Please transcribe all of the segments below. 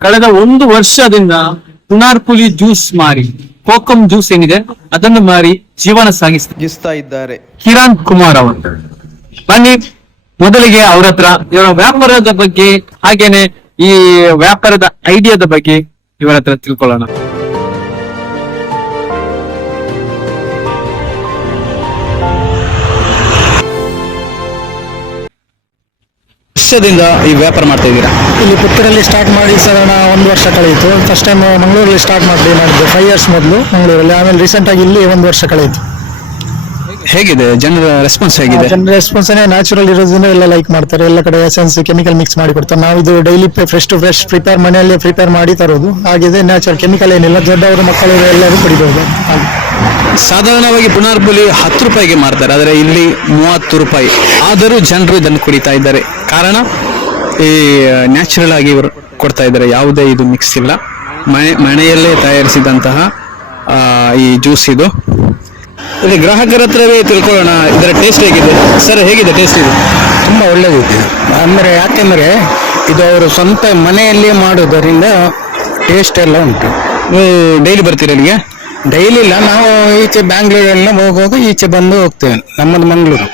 ಕಳೆದ ಒಂದು ವರ್ಷದಿಂದ ಪುನಾರ್ಪುಲಿ ಜ್ಯೂಸ್ ಮಾರಿ ಕೋಕಂ ಜ್ಯೂಸ್ ಏನಿದೆ ಅದನ್ನು ಮಾರಿ ಜೀವನ ಸಾಗಿಸ್ತಾ ಗಿಸ್ತಾ ಇದ್ದಾರೆ. ಕಿರಣ್ ಕುಮಾರ್ ಅವರು. ಬನ್ನಿ ಮೊದಲಿಗೆ ಅವ್ರ ಹತ್ರ. ಇವರ ವ್ಯಾಪಾರದ ಬಗ್ಗೆ ಹಾಗೇನೆ ಈ ವ್ಯಾಪಾರದ ಐಡಿಯಾದ ಬಗ್ಗೆ ಇವರ ಹತ್ರ ತಿಳ್ಕೊಳ್ಳೋಣ. ವರ್ಷದಿಂದ ಈ ವ್ಯಾಪಾರ ಮಾಡ್ತಾ ಇದ್ದೀರಾ? ಇಲ್ಲಿ ಪುತ್ತೂರಲ್ಲಿ ಸ್ಟಾರ್ಟ್ ಮಾಡಿ ಸಾಧಾರಣ ಒಂದು ವರ್ಷ ಕಳೆಯಿತು ಫಸ್ಟ್ ಟೈಮ್ ಮಂಗಳೂರಲ್ಲಿ ಸ್ಟಾರ್ಟ್ ಮಾಡಿ ಮಾಡಿದ್ದು ಫೈವ್ ಇಯರ್ಸ್ ಮೊದಲು ಮಂಗಳೂರಲ್ಲಿ. ಆಮೇಲೆ ರೀಸೆಂಟ್ ಆಗಿ ಇಲ್ಲಿ ಒಂದು ವರ್ಷ ಕಳೆಯಿತು ಹೇಗಿದೆ? ಜನರ ರೆಸ್ಪಾನ್ಸ್ ಹೇಗಿದೆ? ಜನರ ರೆಸ್ಪಾನ್ಸೇ ನ್ಯಾಚುರಲ್ ಇರೋದ್ರಿಂದ ಎಲ್ಲ ಲೈಕ್ ಮಾಡ್ತಾರೆ. ಎಲ್ಲ ಕಡೆ ಎಸೆನ್ಸ್ ಕೆಮಿಕಲ್ ಮಿಕ್ಸ್ ಮಾಡಿ ಕೊಡ್ತಾರೆ. ನಾವು ಇದು daily fresh to fresh prepare ಮನೆಯಲ್ಲೇ ಪ್ರಿಪೇರ್ ಮಾಡಿ ತರೋದು. ಹಾಗಿದೆ ನ್ಯಾಚುರಲ್ ಕೆಮಿಕಲ್ ಏನಿಲ್ಲ ದೊಡ್ಡವರು ಮಕ್ಕಳು ಎಲ್ಲರೂ ಕುಡಿಬಹುದು ಹಾಗೆ. ಸಾಧಾರಣವಾಗಿ ಪುನರ್ಪುಲಿ ಹತ್ತು ರೂಪಾಯಿಗೆ ಮಾರ್ತಾರೆ ಆದರೆ ಇಲ್ಲಿ ಮೂವತ್ತು ರೂಪಾಯಿ. ಆದರೂ ಜನರು ಇದನ್ನು ಕುಡಿತಾ ಇದ್ದಾರೆ. ಕಾರಣ ಈ ನ್ಯಾಚುರಲ್ ಆಗಿ ಇವರು ಕೊಡ್ತಾ ಇದ್ದಾರೆ. ಯಾವುದೇ ಇದು ಮಿಕ್ಸ್ ಇಲ್ಲ. ಮನೆ ಮನೆಯಲ್ಲೇ ತಯಾರಿಸಿದಂತಹ ಆ, ಈ ಜ್ಯೂಸ್ ಇದು. ಇಲ್ಲಿ ಗ್ರಾಹಕರ ಹತ್ರವೇ ತಿಳ್ಕೊಳ್ಳೋಣ. ಇದರ ಟೇಸ್ಟ್ ಹೇಗಿದೆ? ಸರ್ ಹೇಗಿದೆ ಟೇಸ್ಟ್ ಇದು? ತುಂಬ ಒಳ್ಳೆದಿದೆ. ಅಂದರೆ ಯಾಕೆಂದರೆ ಇದು ಅವರು ಸ್ವಂತ ಮನೆಯಲ್ಲೇ ಮಾಡೋದರಿಂದ ಟೇಸ್ಟ್ ಎಲ್ಲ ಉಂಟು. ನೀವು ಡೈಲಿ ಬರ್ತೀರಾ ಇಲ್ಲಿಗೆ? ಡೈಲಿ ಇಲ್ಲ ನಾವು ಈಚೆ ಬ್ಯಾಂಗ್ಳೂರೆಲ್ಲ ಹೋಗುವಾಗ ಈಚೆ ಬಂದು ಹೋಗ್ತೇವೆ ನಮ್ಮದು ಮಂಗಳೂರು.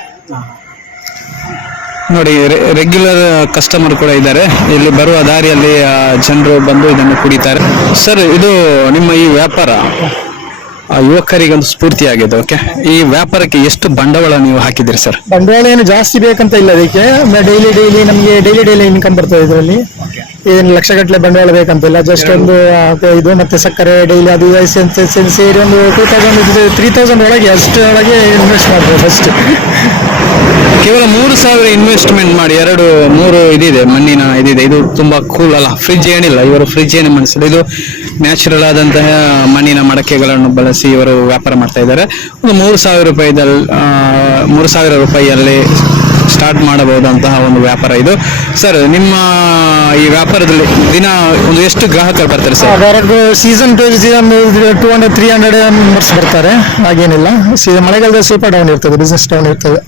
ನೋಡಿ ರೆಗ್ಯುಲರ್ ಕಸ್ಟಮರ್ ಕೂಡ ಇದ್ದಾರೆ. ಇಲ್ಲಿ ಬರುವ ದಾರಿಯಲ್ಲಿ ಜನರು ಬಂದು ಇದನ್ನು ಕುಡಿತಾರೆ. ಸರ್ ಇದು ನಿಮ್ಮ ಈ ವ್ಯಾಪಾರ ಆ, ಯುವಕರಿಗೆ ಒಂದು ಸ್ಫೂರ್ತಿಯಾಗಿದೆ ಓಕೆ ಈ ವ್ಯಾಪಾರಕ್ಕೆ ಎಷ್ಟು ಬಂಡವಾಳ ನೀವು ಹಾಕಿದ್ರಿ ಸರ್ ಬಂಡವಾಳ ಏನು ಜಾಸ್ತಿ ಬೇಕಂತ ಇಲ್ಲ ಅದಕ್ಕೆ. ಡೈಲಿ ಡೈಲಿ ನಮಗೆ ಡೈಲಿ ಡೈಲಿ ಇನ್ಕಮ್ ಬರ್ತದೆ ಇದರಲ್ಲಿ. ಏನು ಲಕ್ಷಗಟ್ಟಲೆ ಬಂಡವಾಳ ಬೇಕಂತಿಲ್ಲ ಜಸ್ಟ್ ಒಂದು ಇದು ಮತ್ತೆ ಸಕ್ಕರೆ ಡೈಲಿ ಅದು ಸೇರಿ ಒಂದು ಟೂ ತೌಸಂಡ್ ತ್ರೀ ತೌಸಂಡ್ ಒಳಗೆ ಅಷ್ಟರೊಳಗೆ ಇನ್ವೆಸ್ಟ್ ಮಾಡ್ಬೋದು ಫಸ್ಟ್ ಕೇವಲ ಮೂರು ಸಾವಿರ ಇನ್ವೆಸ್ಟ್ಮೆಂಟ್ ಮಾಡಿ ಎರಡು ಮೂರು ಇದಿದೆ ಮಣ್ಣಿನ ಇದಿದೆ. ಇದು ತುಂಬಾ ಕೂಲ್ ಅಲ್ಲ. ಫ್ರಿಜ್ ಏನಿಲ್ಲ ಇವರು ಫ್ರಿಜ್ ಏನು ಮನಸ್ಸಿಲ್ಲ ಇದು ನ್ಯಾಚುರಲ್ ಆದಂತಹ ಮಣ್ಣಿನ ಮಡಕೆಗಳನ್ನು ಬಳಸಿ ಇವರು ವ್ಯಾಪಾರ ಮಾಡ್ತಾ ಇದ್ದಾರೆ. ಒಂದು ಮೂರು ಸಾವಿರ ರೂಪಾಯಿದಲ್ಲಿ ಮೂರು ಸಾವಿರ ರೂಪಾಯಿಯಲ್ಲಿ ಸ್ಟಾರ್ಟ್ ಮಾಡಬಹುದಂತಹ ಒಂದು ವ್ಯಾಪಾರ ಇದು. ಸರ್ ನಿಮ್ಮ ಈ ವ್ಯಾಪಾರದಲ್ಲಿ ದಿನ ಒಂದು ಎಷ್ಟು ಗ್ರಾಹಕರು ಬರ್ತಾರೆ sir? Direct season to season two hundred three hundred members ಬರ್ತಾರೆ. ಹಾಗೇನಿಲ್ಲ. ಸೀಸನ್ ಮಳೆಗಾಲದಲ್ಲಿ ಸ್ವಲ್ಪ ಡೌನ್ ಇರ್ತದೆ ಬಿಸ್ನೆಸ್ ಡೌನ್ ಇರ್ತದೆ.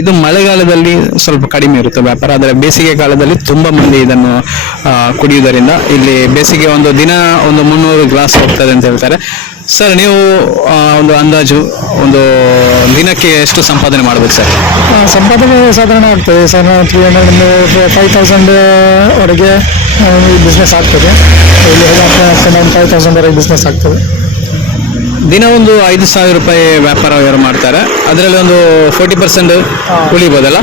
ಇದು ಮಳೆಗಾಲದಲ್ಲಿ ಸ್ವಲ್ಪ ಕಡಿಮೆ ಇರುತ್ತೆ ವ್ಯಾಪಾರ ಆದರೆ ಬೇಸಿಗೆ ಕಾಲದಲ್ಲಿ ತುಂಬ ಮಂದಿ ಇದನ್ನು ಕುಡಿಯುವುದರಿಂದ ಇಲ್ಲಿ ಬೇಸಿಗೆ ಒಂದು ದಿನ ಒಂದು ಮುನ್ನೂರು ಗ್ಲಾಸ್ ಹೋಗ್ತದೆ ಅಂತ ಹೇಳ್ತಾರೆ. ಸರ್ ನೀವು ಆ, ಒಂದು ಅಂದಾಜು ಒಂದು ದಿನಕ್ಕೆ ಎಷ್ಟು ಸಂಪಾದನೆ ಮಾಡ್ಬೋದು ಸರ್? ಆ, ಸಂಪಾದನೆ ಸಾಧಾರಣ ಆಗ್ತದೆ. ಸಾಧಾರಣ ತ್ರೀ ಹಂಡ್ರೆಡ್ ಫೈವ್ ತೌಸಂಡ್ ವರೆಗೆ ಬಿಸ್ನೆಸ್ ಆಗ್ತದೆ. ಇಲ್ಲಿ ಒಂದು ಫೈವ್ ತೌಸಂಡ್ ವರೆಗೆ ಬಿಸ್ನೆಸ್ ಆಗ್ತದೆ. ದಿನ ಒಂದು ಐದು ಸಾವಿರ ರೂಪಾಯಿ ವ್ಯಾಪಾರ ಯಾರು ಮಾಡ್ತಾರೆ? ಅದರಲ್ಲಿ ಒಂದು ಫೋರ್ಟಿ ಪರ್ಸೆಂಟ್ ಉಳಿಬೋದಲ್ಲ?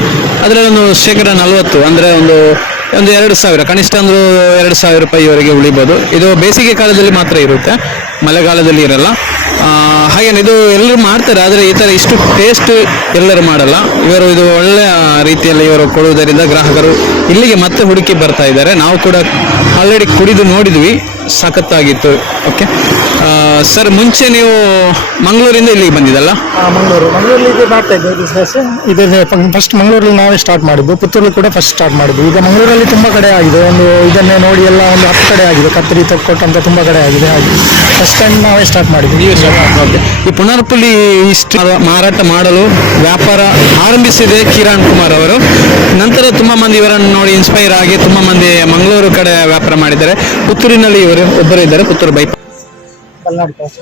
ಅದರಲ್ಲಿ ಒಂದು ಶೇಕಡ ನಲವತ್ತು ಅಂದರೆ ಒಂದು ಒಂದು ಎರಡು ಸಾವಿರ ಕನಿಷ್ಠ ಅಂದ್ರೂ ಎರಡು ಸಾವಿರ ರೂಪಾಯಿವರೆಗೆ ಉಳಿಬೋದು. ಇದು ಬೇಸಿಗೆ ಕಾಲದಲ್ಲಿ ಮಾತ್ರ ಇರುತ್ತೆ. ಮಳೆಗಾಲದಲ್ಲಿ ಇರಲ್ಲ. ಹಾಗೇನೆ ಇದು ಎಲ್ಲರೂ ಮಾಡ್ತಾರೆ, ಆದರೆ ಈ ಥರ ಇಷ್ಟು ಟೇಸ್ಟ್ ಎಲ್ಲರೂ ಮಾಡಲ್ಲ. ಇವರು ಇದು ಒಳ್ಳೆಯ ರೀತಿಯಲ್ಲಿ ಇವರು ಕೊಡುವುದರಿಂದ ಗ್ರಾಹಕರು ಇಲ್ಲಿಗೆ ಮತ್ತೆ ಹುಡುಕಿ ಬರ್ತಾ ಇದ್ದಾರೆ. ನಾವು ಕೂಡ ಆಲ್ರೆಡಿ ಕುಡಿದು ನೋಡಿದ್ವಿ. ಸಖತ್ತಾಗಿತ್ತು ಓಕೆ ಸರ್ ಮುಂಚೆ ನೀವು ಮಂಗಳೂರಿಂದ ಇಲ್ಲಿಗೆ ಬಂದಿದ್ದಲ್ಲ? ಮಂಗಳೂರು. ಮಂಗಳೂರಲ್ಲಿ ಇದು ಮಾಡ್ತಾ ಇದ್ದೆ ಬಿಸ್ನೆಸ್ ಇದೇ ಫಸ್ಟ್ ಮಂಗಳೂರಲ್ಲಿ ನಾವೇ ಸ್ಟಾರ್ಟ್ ಮಾಡಿದ್ದು. ಪುತ್ತೂರಲ್ಲಿ ಕೂಡ ಫಸ್ಟ್ ಸ್ಟಾರ್ಟ್ ಮಾಡಿದ್ದು. ಈಗ ಮಂಗಳೂರಲ್ಲಿ ತುಂಬ ಕಡೆ ಆಗಿದೆ. ಒಂದು ಇದನ್ನೇ ನೋಡಿ ಎಲ್ಲ ಒಂದು ಹತ್ತು ಕಡೆ ಆಗಿದೆ. ಕತ್ತರಿ ತೊಕ್ಕೊಟ್ಟು ಅಂತ ತುಂಬ ಕಡೆ ಆಗಿದೆ. ಹಾಗೆ ಫಸ್ಟ್ ಟೈಮ್ ನಾವೇ ಸ್ಟಾರ್ಟ್ ಮಾಡಿದ್ವಿ ಓಕೆ ಈ ಪುನರ್ಪುಲಿ ಇಷ್ಟು ಮಾರಾಟ ಮಾಡಲು ವ್ಯಾಪಾರ ಆರಂಭಿಸಿದೆ ಕಿರಣ್ ಕುಮಾರ್ ಅವರು. ನಂತರ ತುಂಬ ಮಂದಿ ಇವರನ್ನು ನೋಡಿ ಇನ್ಸ್ಪೈರ್ ಆಗಿ ತುಂಬ ಮಂದಿ ಮಂಗಳೂರು ಕಡೆ ವ್ಯಾಪಾರ ಮಾಡಿದ್ದಾರೆ. ಪುತ್ತೂರಿನಲ್ಲಿ ಇವರು ಒಬ್ಬರು ಇದ್ದಾರೆ, ಪುತ್ತೂರು ಬೈಪಾಸ್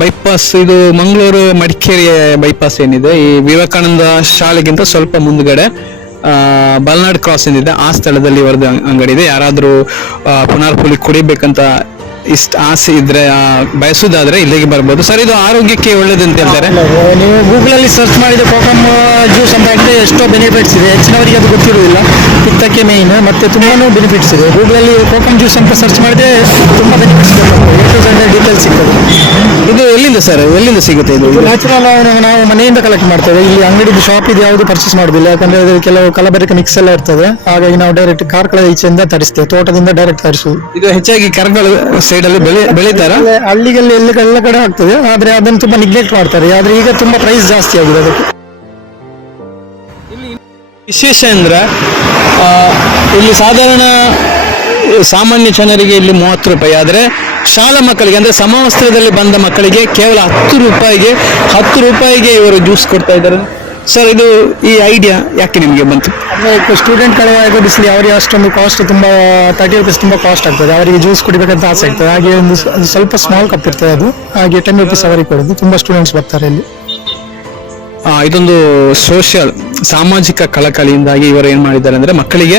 ಬೈಪಾಸ್ ಇದು ಮಂಗಳೂರು ಮಡಿಕೇರಿ ಬೈಪಾಸ್ ಏನಿದೆ. ಈ ವಿವೇಕಾನಂದ ಶಾಲೆಗಿಂತ ಸ್ವಲ್ಪ ಮುಂದ್ಗಡೆ ಬಲ್ನಾಡ್ ಕ್ರಾಸ್ ಏನಿದೆ ಆ ಸ್ಥಳದಲ್ಲಿ ಇವರದ್ದು ಅಂಗಡಿ ಇದೆ. ಯಾರಾದರೂ ಪುನಾರ್ಪುಲಿ ಕುಡಿಬೇಕಂತ ಇಷ್ಟ ಆಸೆ ಇದ್ರೆ ಆ, ಬಯಸುದಾದ್ರೆ ಇಲ್ಲಿಗೆ ಬರ್ಬೋದು. ಸರ್ ಇದು ಆರೋಗ್ಯಕ್ಕೆ ಒಳ್ಳೇದು ಅಂತ ಹೇಳ್ತಾರೆ ನೀವು ಗೂಗಲಲ್ಲಿ ಸರ್ಚ್ ಮಾಡಿದ ಕೋಕಮ್ ಜ್ಯೂಸ್ ಅಂತ ಹೇಳಿದ್ರೆ ಎಷ್ಟೋ ಬೆನಿಫಿಟ್ಸ್ ಇದೆ. ಹೆಚ್ಚಿನವರಿಗೆ ಅದು ಗೊತ್ತಿರುವುದಿಲ್ಲ. ಪಿತ್ತಕ್ಕೆ ಮೇಯ್ನ್ ಮತ್ತೆ ತುಂಬಾನು ಬೆನಿಫಿಟ್ಸ್ ಇದೆ. ಗೂಗಲಲ್ಲಿ ಕೋಕಮ್ ಜ್ಯೂಸ್ ಅಂತ ಸರ್ಚ್ ಮಾಡಿದ್ರೆ ತುಂಬ ಬೆನಿಫಿಟ್ಸ್ ಡೀಟೇಲ್ಸ್ ಸಿಗ್ತದೆ. ಎಲ್ಲಿಂದ ಸರ್ ಎಲ್ಲಿಂದ ಸಿಗುತ್ತೆ ಇದು? ನ್ಯಾಚುರಲ್ ನಾವು ಮನೆಯಿಂದ ಕಲೆಕ್ಟ್ ಮಾಡ್ತೇವೆ. ಇಲ್ಲಿ ಅಂಗಡಿದು ಶಾಪ್ ಇದು ಯಾವುದು ಪರ್ಚೇಸ್ ಮಾಡೋದಿಲ್ಲ. ಯಾಕಂದ್ರೆ ಅದು ಕೆಲವು ಕಲಬೆರಕೆ ಮಿಕ್ಸ್ ಎಲ್ಲ ಇರ್ತದೆ. ಹಾಗಾಗಿ ನಾವು ಡೈರೆಕ್ಟ್ ಕಾರ್ಕಳ ಈಚೆಯಿಂದ ತರಿಸ್ತೇವೆ. ತೋಟದಿಂದ ಡೈರೆಕ್ಟ್ ತರಿಸುದು. ಇದು ಹೆಚ್ಚಾಗಿ ಕರ್ಗಳ ಸೈಡ್ ಅಲ್ಲಿ ಬೆಳೆ ಬೆಳೀತಾರ? ಹಳ್ಳಿಗೆಲ್ಲ ಎಲ್ಲ ಎಲ್ಲ ಕಡೆ ಆಗ್ತದೆ ಆದ್ರೆ ಅದನ್ನು ತುಂಬಾ ನಿಗ್ಲೆಕ್ಟ್ ಮಾಡ್ತಾರೆ. ಆದ್ರೆ ಈಗ ತುಂಬಾ ಪ್ರೈಸ್ ಜಾಸ್ತಿ ಆಗಿದೆ ಅದಕ್ಕೆ. ವಿಶೇಷ ಅಂದ್ರೆ ಆ, ಇಲ್ಲಿ ಸಾಧಾರಣ ಸಾಮಾನ್ಯ ಜನರಿಗೆ ಇಲ್ಲಿ ಮೂವತ್ತು ರೂಪಾಯಿ. ಆದರೆ ಶಾಲಾ ಮಕ್ಕಳಿಗೆ ಅಂದ್ರೆ ಸಮವಸ್ತ್ರದಲ್ಲಿ ಬಂದ ಮಕ್ಕಳಿಗೆ ಕೇವಲ ಹತ್ತು ರೂಪಾಯಿಗೆ ಹತ್ತು ರೂಪಾಯಿಗೆ ಇವರು ಜ್ಯೂಸ್ ಕೊಡ್ತಾ ಇದ್ದಾರೆ. ಸರ್ ಇದು ಈ ಐಡಿಯಾ ಯಾಕೆ ನಿಮಗೆ ಬಂತು? ಅಂದರೆ ಸ್ಟೂಡೆಂಟ್ಗಳ ಬಿಸಿಲಿ ಅವರಿಗೆ ಅಷ್ಟೊಂದು ಕಾಸ್ಟ್ ತುಂಬ ತರ್ಟಿ ರುಪೀಸ್ ತುಂಬ ಕಾಸ್ಟ್ ಆಗ್ತದೆ. ಅವರಿಗೆ ಜ್ಯೂಸ್ ಕುಡಿಬೇಕಂತ ಆಸೆ ಆಗ್ತದೆ. ಹಾಗೆ ಒಂದು ಸ್ವಲ್ಪ ಸ್ಮಾಲ್ ಕಪ್ ಇರ್ತದೆ ಅದು. ಹಾಗೆ ಟೆನ್ ರುಪೀಸ್ ಅವರಿಗೆ ಕೊಡೋದು. ತುಂಬ ಸ್ಟೂಡೆಂಟ್ಸ್ ಬರ್ತಾರೆ ಇಲ್ಲಿ. ಇದೊಂದು ಸೋಷಿಯಲ್ ಸಾಮಾಜಿಕ ಕಳಕಳಿಯಿಂದಾಗಿ ಇವರು ಏನ್ ಮಾಡಿದ್ದಾರೆ ಅಂದ್ರೆ ಮಕ್ಕಳಿಗೆ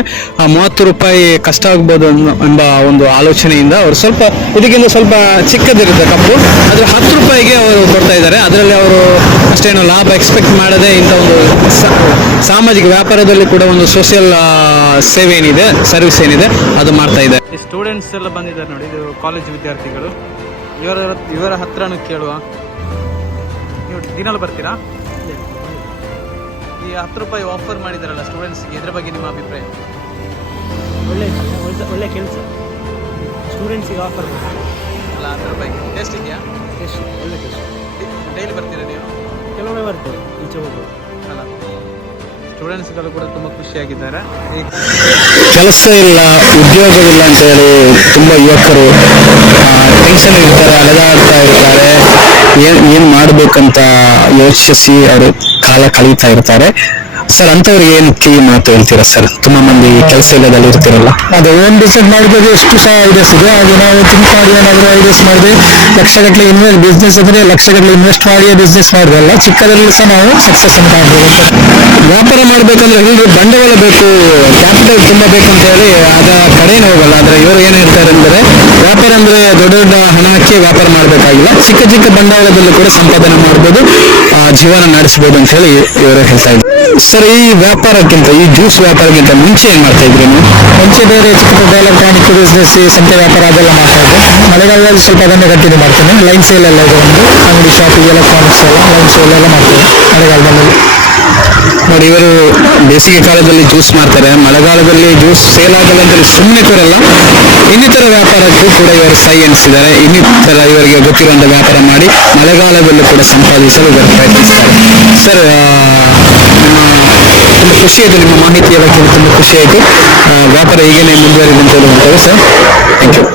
ಮೂವತ್ತು ರೂಪಾಯಿ ಕಷ್ಟ ಆಗ್ಬೋದು ಎಂಬ ಒಂದು ಆಲೋಚನೆಯಿಂದ ಅವರು ಸ್ವಲ್ಪ, ಇದಕ್ಕಿಂತ ಸ್ವಲ್ಪ ಚಿಕ್ಕದಿರುತ್ತೆ ಕಪ್ಪು ಆದ್ರೆ ಹತ್ತು ರೂಪಾಯಿಗೆ ಅವರು ಕೊಡ್ತಾ ಇದ್ದಾರೆ. ಅದರಲ್ಲಿ ಅವರು ಅಷ್ಟೇನು ಲಾಭ ಎಕ್ಸ್ಪೆಕ್ಟ್ ಮಾಡದೆ ಇಂಥ ಒಂದು ಸಾಮಾಜಿಕ ವ್ಯಾಪಾರದಲ್ಲಿ ಕೂಡ ಒಂದು ಸೋಷಿಯಲ್ ಸೇವೆ ಏನಿದೆ ಸರ್ವಿಸ್ ಏನಿದೆ, ಅದು ಮಾಡ್ತಾ ಇದ್ದಾರೆ. ಸ್ಟೂಡೆಂಟ್ಸ್ ಎಲ್ಲ ಬಂದಿದ್ದಾರೆ ನೋಡಿ, ಇದು ಕಾಲೇಜ್ ವಿದ್ಯಾರ್ಥಿಗಳು. ಇವರ ಇವರ ಹತ್ರನೂ ಕೇಳುವ. ನೀವು ದಿನಾಲು ಬರ್ತೀರಾ? ಹತ್ತು ರೂಪಾಯಿ ಆಫರ್ ಮಾಡಿದಾರಲ್ಲ ಸ್ಟೂಡೆಂಟ್ಸ್ಗೆ ಇದ್ರ ಬಗ್ಗೆ ನಿಮ್ಮ ಅಭಿಪ್ರಾಯ? ಒಳ್ಳೆ ಒಳ್ಳೆ- ಕೆಲಸ. ಸ್ಟೂಡೆಂಟ್ಸಿಗೆ ಆಫರ್ ಅಲ್ಲ ಹತ್ತು ರೂಪಾಯಿ ಟೇಸ್ಟ್ ಇದೆಯಾ? ಎಷ್ಟು ಒಳ್ಳೆ ಕೆಲಸ ಡೈಲಿ ಬರ್ತೀರಾ ನೀವು? ಕೆಲವೊಮ್ಮೆ ಬರ್ತೇವೆ ಈಚೆ ಹೋಗುದು ಅಲ್ಲ ಸ್ಟೂಡೆಂಟ್ಸ್ಗಳು ಕೂಡ ತುಂಬ ಖುಷಿಯಾಗಿದ್ದಾರೆ. ಕೆಲಸ ಇಲ್ಲ ಉದ್ಯೋಗವಿಲ್ಲ ಅಂತ ಹೇಳಿ ತುಂಬಾ ಯುವಕರು ಟೆನ್ಷನ್ ಇರ್ತಾರೆ ಅಲೆದಾಡ್ತಾ ಇರ್ತಾರೆ. ಏನು ಏನ್ ಮಾಡ್ಬೇಕಂತ ಯೋಚಿಸಿ ಅವರು. ಕಾಲ ಕಳೀತಾ ಇರ್ತಾರೆ. ಸರ್ ಅಂತವ್ರಿಗೆ ಏನು ಕಿವಿ ಮಾತು ಹೇಳ್ತೀರಾ ಸರ್? ತುಂಬಾ ಮಂದಿ ಕೆಲಸ ಇಲ್ಲದಲ್ಲಿ ಇರ್ತಿರಲ್ಲ. ಅದೇ ಓನ್ ಡಿಸೈಡ್ ಮಾಡಿದಾಗ ಎಷ್ಟು ಸಹ ಐಡಿಯಾಸ್ ಇದೆ ಹಾಗೆ ನಾವು ಥಿಂಕ್ ಮಾಡಿ ಏನಾದರೂ ಐಡಿಯಾಸ್ ಮಾಡಿದ್ರೆ ಲಕ್ಷಗಟ್ಟಲೆ ಇನ್ವೆಸ್ಟ್ ಬಿಸ್ನೆಸ್ ಅಂದ್ರೆ ಲಕ್ಷಗಟ್ಟಲೆ ಇನ್ವೆಸ್ಟ್ ಮಾಡಿ ಬಿಸ್ನೆಸ್ ಮಾಡಿದ್ರಲ್ಲ ಚಿಕ್ಕದಲ್ಲಿ ಸಹ ನಾವು ಸಕ್ಸಸ್ ಅಂತ ವ್ಯಾಪಾರ ಮಾಡ್ಬೇಕಂದ್ರೆ ಎಲ್ಲರೂ ಬಂಡವಾಳ ಬೇಕು ಕ್ಯಾಪಿಟಲ್ ತುಂಬಾ ಬೇಕು ಅಂತ ಹೇಳಿ ಅದ ಕಡೆನೇ ಹೋಗಲ್ಲ. ಆದ್ರೆ ಇವರು ಏನು ಹೇಳ್ತಾರೆ ಅಂದ್ರೆ ವ್ಯಾಪಾರ ಅಂದ್ರೆ ದೊಡ್ಡ ದೊಡ್ಡ ಹಣ ಹಾಕಿ ವ್ಯಾಪಾರ ಮಾಡಬೇಕಾಗಿಲ್ಲ. ಚಿಕ್ಕ ಚಿಕ್ಕ ಬಂಡವಾಳದಲ್ಲೂ ಕೂಡ ಸಂಪಾದನೆ ಮಾಡ್ಬೋದು ಜೀವನ ನಡೆಸಬಹುದು ಅಂತ ಹೇಳಿ ಇವರು ಹೇಳ್ತಾ ಇದ್ದಾರೆ. ಸರ್ ಈ ವ್ಯಾಪಾರಕ್ಕಿಂತ ಈ ಜ್ಯೂಸ್ ವ್ಯಾಪಾರಕ್ಕಿಂತ ಮುಂಚೆ ಏನ್ ಮಾಡ್ತಾ ಇದ್ರಿ ನೀವು? ಮುಂಚೆ ಬೇರೆ ಚಿಕ್ಕ ಎಲೆಕ್ಟ್ರಾನಿಕ್ ಬಿಸ್ನೆಸ್ ಸಂತೆ ವ್ಯಾಪಾರ ಅದೆಲ್ಲ ಮಾಡ್ತಾ ಇದ್ದೆ. ಮಳೆಗಾಲದಲ್ಲಿ ಸ್ವಲ್ಪ ಅದನ್ನೇ ಕಂಟಿನ್ಯೂ ಮಾಡ್ತೇನೆ. ಲೈನ್ ಸೇಲ್ ಎಲ್ಲ ಇದೆ ಒಂದು ಅಂಗಡಿ ಶಾಪಿಂಗ್ ಎಲೆಕ್ಟ್ರಾನಿಕ್ಸ್ ಎಲ್ಲ ಲೈನ್ ಸೇಲ್ ಎಲ್ಲ ಮಾಡ್ತೇನೆ ಮಳೆಗಾಲದಲ್ಲಿ. ನೋಡಿ ಇವರು ಬೇಸಿಗೆ ಕಾಲದಲ್ಲಿ ಜ್ಯೂಸ್ ಮಾಡ್ತಾರೆ. ಮಳೆಗಾಲದಲ್ಲಿ ಜ್ಯೂಸ್ ಸೇಲ್ ಆಗಲ್ಲ ಅಂದ್ರೆ ಸುಮ್ಮನೆ ತರಲ್ಲ ಇನ್ನಿತರ ವ್ಯಾಪಾರಕ್ಕೂ ಕೂಡ ಇವರು ಸೈ ಎನಿಸಿದ್ದಾರೆ. ಇನ್ನಿತರ ಇವರಿಗೆ ಗೊತ್ತಿರುವಂತಹ ವ್ಯಾಪಾರ ಮಾಡಿ ಮಳೆಗಾಲದಲ್ಲೂ ಕೂಡ ಸಂಪಾದಿಸಲು ಇವರು ಪ್ರಯತ್ನಿಸ್ತಾರೆ ಸರ್ ನಿಮ್ಮ ತುಂಬ ಖುಷಿಯಾಯಿತು ನಿಮ್ಮ ಮಾಹಿತಿ ಎಲ್ಲ ಕೇಳಿ ತುಂಬ ಖುಷಿಯಾಯಿತು ವ್ಯಾಪಾರ ಹೀಗೇನೆ ಮುಂದುವರಿದೆ ಅಂತ ಹೇಳುವಂಥದ್ದು ಸರ್. Thank you